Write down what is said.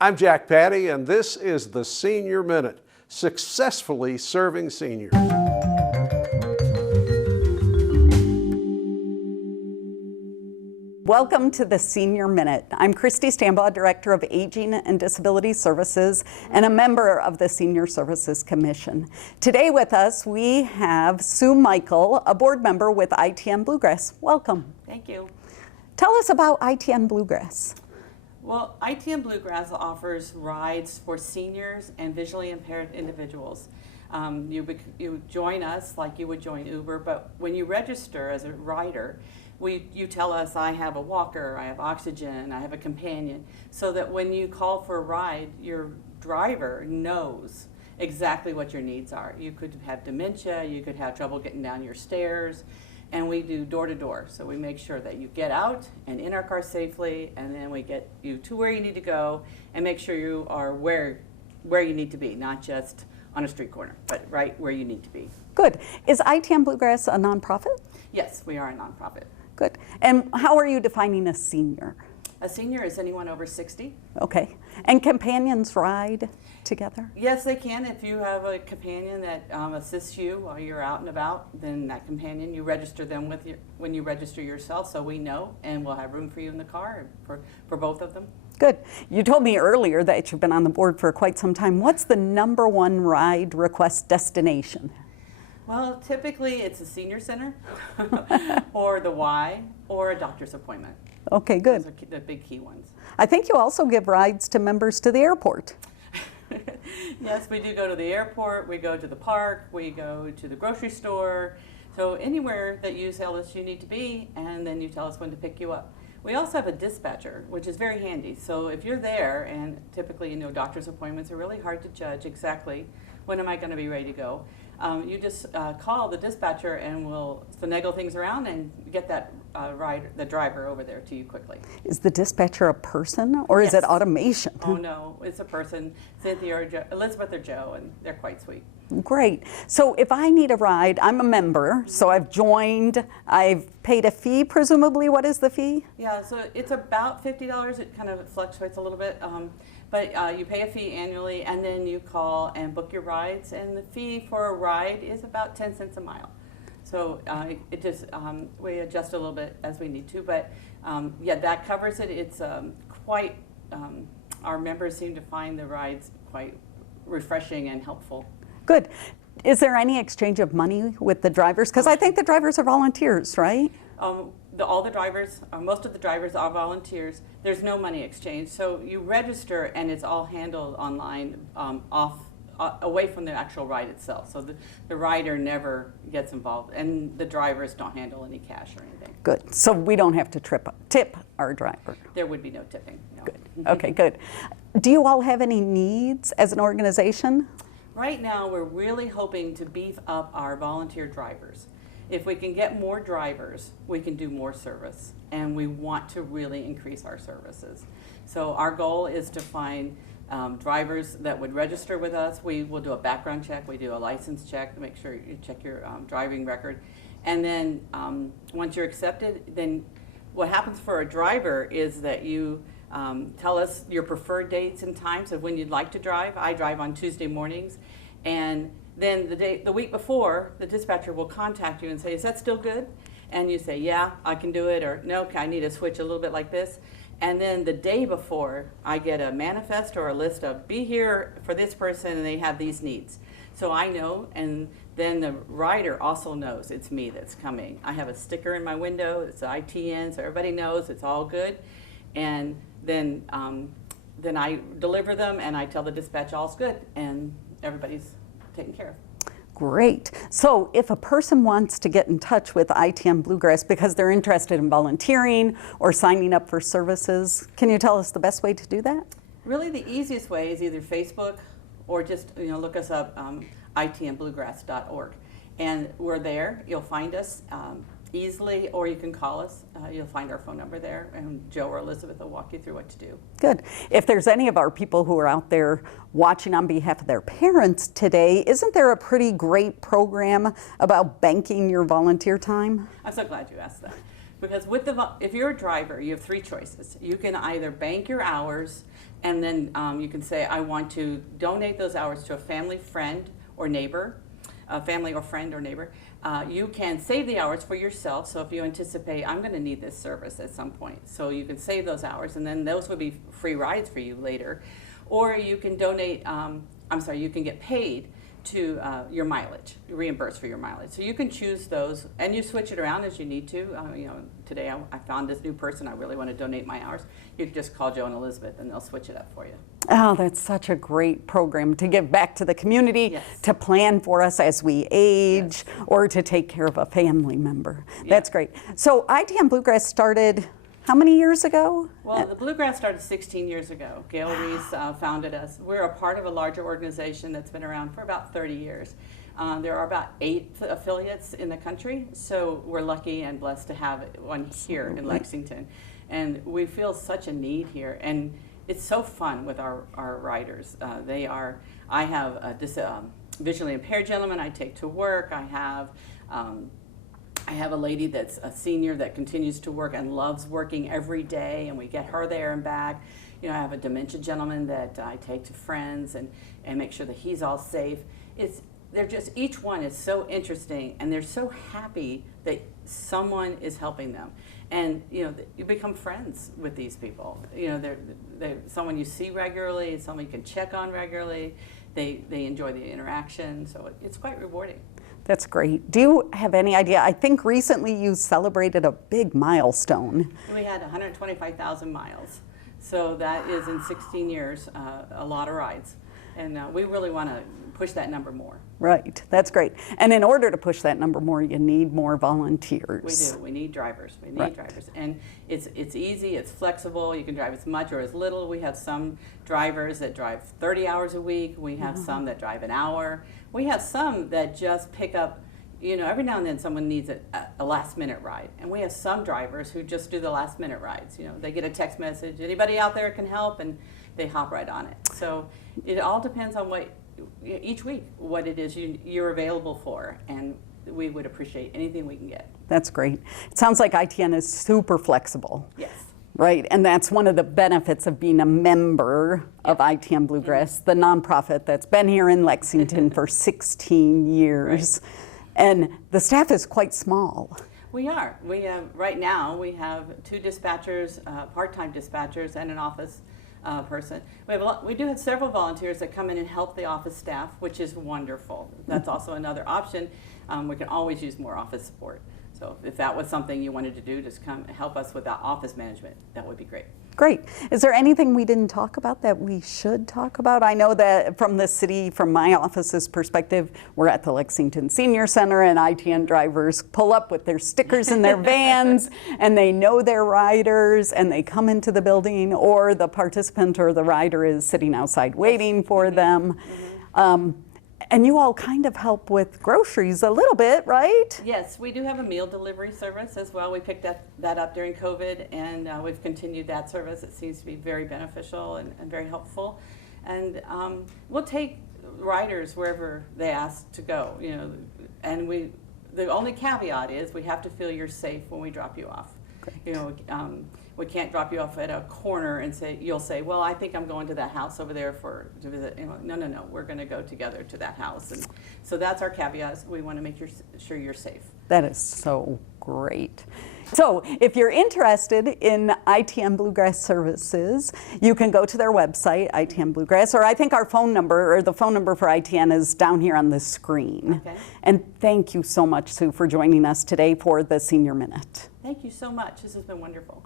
I'm Jack Patty, and this is the Senior Minute, successfully serving seniors. Welcome to the Senior Minute. I'm Christy Stambaugh, Director of Aging and Disability Services and a member of the Senior Services Commission. Today with us we have Sue Michael, a board member with ITN Bluegrass. Welcome. Thank you. Tell us about ITN Bluegrass. Well, ITN Bluegrass offers rides for seniors and visually impaired individuals. You join us like you would join Uber, but when you register as a rider, you tell us, I have a walker, I have oxygen, I have a companion, so that when you call for a ride, your driver knows exactly what your needs are. You could have dementia, you could have trouble getting down your stairs, and we do door to door. So we make sure that you get out and in our car safely, and then we get you to where you need to go and make sure you are where you need to be, not just on a street corner, but right where you need to be. Good. Is ITN Bluegrass a nonprofit? Yes, we are a nonprofit. Good. And how are you defining a senior? A senior is anyone over 60. Okay. And companions ride together? Yes, they can. If you have a companion that assists you while you're out and about, then that companion, you register them when you register yourself, so we know, and we'll have room for you in the car for both of them. Good. You told me earlier that you've been on the board for quite some time. What's the #1 ride request destination? Well, typically it's a senior center or the Y or a doctor's appointment. Okay, good. Those are the big key ones. I think you also give rides to members to the airport. Yes, we do go to the airport, we go to the park, we go to the grocery store. So anywhere that you tell us you need to be, and then you tell us when to pick you up. We also have a dispatcher, which is very handy. So if you're there, and typically, doctor's appointments are really hard to judge exactly when am I going to be ready to go. You just call the dispatcher and we'll finagle things around and get that the driver over there to you quickly. Is the dispatcher a person or Yes. is it automation? Oh no, it's a person, Cynthia or Elizabeth or Joe, and they're quite sweet. Great. So if I need a ride, I'm a member, so I've joined, I've paid a fee, presumably. What is the fee? Yeah, so it's about $50. It kind of fluctuates a little bit. But you pay a fee annually, and then you call and book your rides, and the fee for a ride is about 10 cents a mile. So it just we adjust a little bit as we need to, but yeah, that covers it. It's quite our members seem to find the rides quite refreshing and helpful. Good. Is there any exchange of money with the drivers? Because I think the drivers are volunteers, right? All the drivers, most of the drivers are volunteers. There's no money exchange. So you register and it's all handled online away from the actual ride itself. So the rider never gets involved and the drivers don't handle any cash or anything. Good. So we don't have to tip our driver. There would be no tipping. No. Good. Okay, good. Do you all have any needs as an organization? Right now we're really hoping to beef up our volunteer drivers. If we can get more drivers, we can do more service, and we want to really increase our services. So our goal is to find drivers that would register with us. We will do a background check, we do a license check to make sure you check your driving record. And then once you're accepted, then what happens for a driver is that you tell us your preferred dates and times of when you'd like to drive. I drive on Tuesday mornings, and then the week before, the dispatcher will contact you and say, is that still good? And you say, yeah, I can do it, or no, I need to switch a little bit like this. And then the day before, I get a manifest or a list of, be here for this person and they have these needs. So I know, and then the rider also knows it's me that's coming. I have a sticker in my window, it's ITN, so everybody knows it's all good. And then I deliver them and I tell the dispatch all's good, and everybody's taken care of. Great. So if a person wants to get in touch with ITN Bluegrass because they're interested in volunteering or signing up for services, can you tell us the best way to do that? Really the easiest way is either Facebook or just look us up, itnbluegrass.org. And we're there. You'll find us easily, or you can call us. You'll find our phone number there, and Joe or Elizabeth will walk you through what to do. Good. If there's any of our people who are out there watching on behalf of their parents today, isn't there a pretty great program about banking your volunteer time? I'm so glad you asked that. Because if you're a driver, you have three choices. You can either bank your hours And then you can say, I want to donate those hours to a family, friend, or neighbor, a family or friend or neighbor. You can save the hours for yourself. So if you anticipate, I'm going to need this service at some point. So you can save those hours, and then those would be free rides for you later. Or you can donate, you can get paid to your mileage, reimbursed for your mileage. So you can choose those, and you switch it around as you need to. Today I found this new person, I really want to donate my hours. You can just call Joe and Elizabeth and they'll switch it up for you. Oh, that's such a great program to give back to the community, Yes. to plan for us as we age, Yes. or to take care of a family member. Yeah. That's great. So ITN Bluegrass started how many years ago? Well, the Bluegrass started 16 years ago. Gail Reese founded us. We're a part of a larger organization that's been around for about 30 years. There are about 8 affiliates in the country, so we're lucky and blessed to have one here in Lexington. And we feel such a need here, and it's so fun with our riders. I have a visually impaired gentleman I take to work. I have a lady that's a senior that continues to work and loves working every day, and we get her there and back. I have a dementia gentleman that I take to friends and make sure that he's all safe. Each one is so interesting, and they're so happy that someone is helping them. And you become friends with these people. They're someone you see regularly, someone you can check on regularly. They enjoy the interaction, so it's quite rewarding. That's great. Do you have any idea? I think recently you celebrated a big milestone. We had 125,000 miles. So that is, in 16 years, a lot of rides. And we really want to push that number more. Right, that's great. And in order to push that number more, you need more volunteers. We do. We need drivers. We need Right. drivers. And it's easy, it's flexible. You can drive as much or as little. We have some drivers that drive 30 hours a week. We have some that drive an hour. We have some that just pick up, every now and then someone needs a last minute ride. And we have some drivers who just do the last minute rides. They get a text message, anybody out there can help, and they hop right on it. So it all depends on each week, what it is you're available for. And we would appreciate anything we can get. That's great. It sounds like ITN is super flexible. Yes. Right, and that's one of the benefits of being a member of ITN Bluegrass, the nonprofit that's been here in Lexington for 16 years. Right. And the staff is quite small. We are. Right now, we have 2 dispatchers, part-time dispatchers, and an office person. We do have several volunteers that come in and help the office staff, which is wonderful. That's also another option. We can always use more office support. So if that was something you wanted to do, just come help us with that office management. That would be great. Great. Is there anything we didn't talk about that we should talk about? I know that from the city, from my office's perspective, we're at the Lexington Senior Center, and ITN drivers pull up with their stickers in their vans, and they know their riders, and they come into the building, or the participant or the rider is sitting outside waiting for them. And you all kind of help with groceries a little bit, right? Yes, we do have a meal delivery service as well. We picked that up during COVID, and we've continued that service. It seems to be very beneficial and very helpful. And we'll take riders wherever they ask to go, and the only caveat is we have to feel you're safe when we drop you off. Great. We can't drop you off at a corner and you'll say, well, I think I'm going to that house over there to visit. No, we're going to go together to that house. And so that's our caveat. We want to make sure you're safe. That is so great. So if you're interested in ITN Bluegrass services, you can go to their website, ITN Bluegrass, or I think our phone number, or the phone number for ITN is down here on the screen. Okay. And thank you so much, Sue, for joining us today for the Senior Minute. Thank you so much. This has been wonderful.